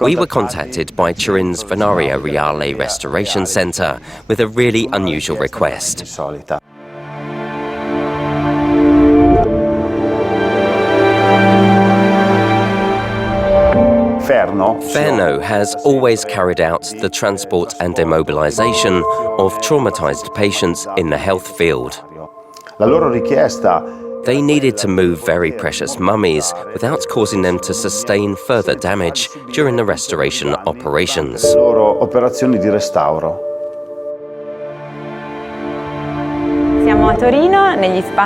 We were contacted by Turin's Venaria Reale Restoration Centre with a really unusual request. FERNO has always carried out the transport and immobilization of traumatized patients in the health field. They needed to move very precious mummies without causing them to sustain further damage during the restoration operations.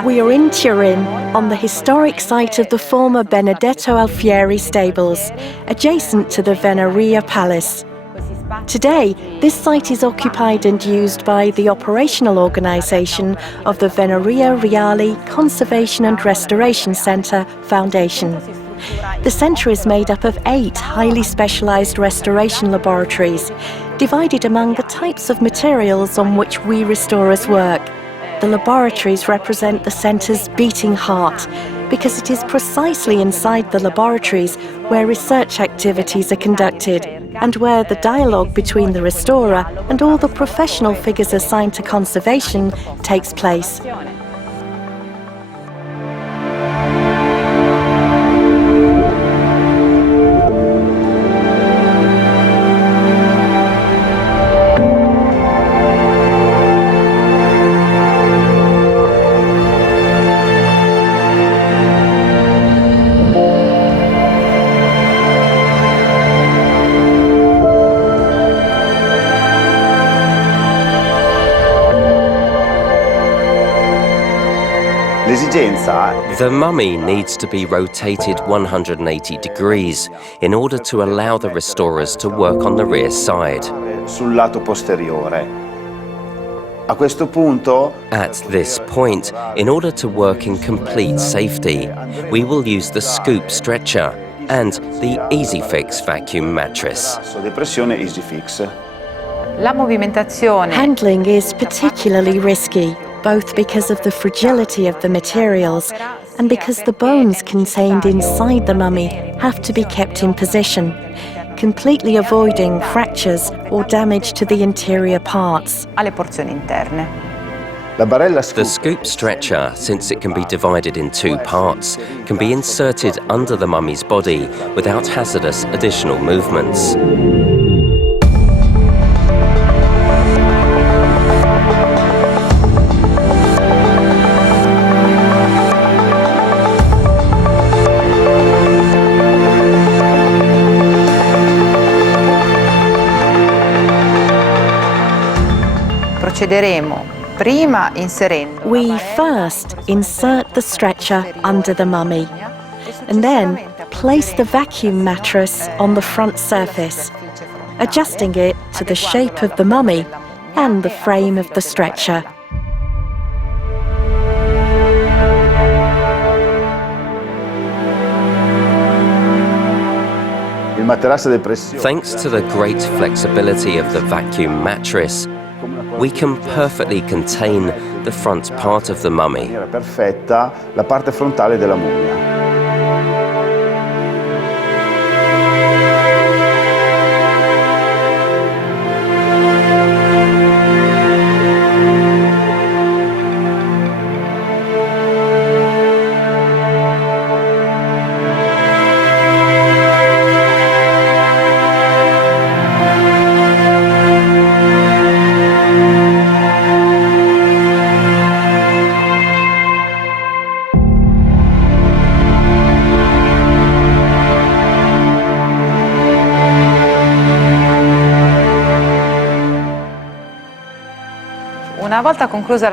We are in Turin, on the historic site of the former Benedetto Alfieri stables, adjacent to the Venaria Palace. Today, this site is occupied and used by the operational organisation of the Venaria Reale Conservation and Restoration Centre Foundation. The centre is made up of 8 highly specialised restoration laboratories, divided among the types of materials on which we restorers work. The laboratories represent the centre's beating heart, because it is precisely inside the laboratories where research activities are conducted and where the dialogue between the restorer and all the professional figures assigned to conservation takes place. The mummy needs to be rotated 180 degrees in order to allow the restorers to work on the rear side. At this point, in order to work in complete safety, we will use the Scoop Stretcher and the EasyFix Vacuum Mattress. Handling is particularly risky, both because of the fragility of the materials and because the bones contained inside the mummy have to be kept in position, completely avoiding fractures or damage to the interior parts. The Scoop Stretcher, since it can be divided in 2 parts, can be inserted under the mummy's body without hazardous additional movements. We first insert the stretcher under the mummy and then place the vacuum mattress on the front surface, adjusting it to the shape of the mummy and the frame of the stretcher. Thanks to the great flexibility of the vacuum mattress, we can perfectly contain the front part of the mummy.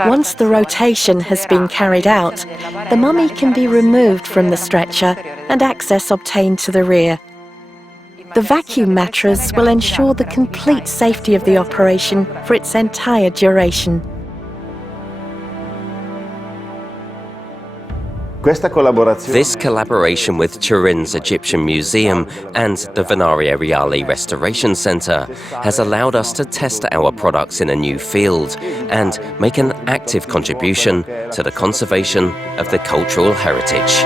Once the rotation has been carried out, the mummy can be removed from the stretcher and access obtained to the rear. The vacuum mattress will ensure the complete safety of the operation for its entire duration. This collaboration with Turin's Egyptian Museum and the Venaria Reale Restoration Centre has allowed us to test our products in a new field and make an active contribution to the conservation of the cultural heritage.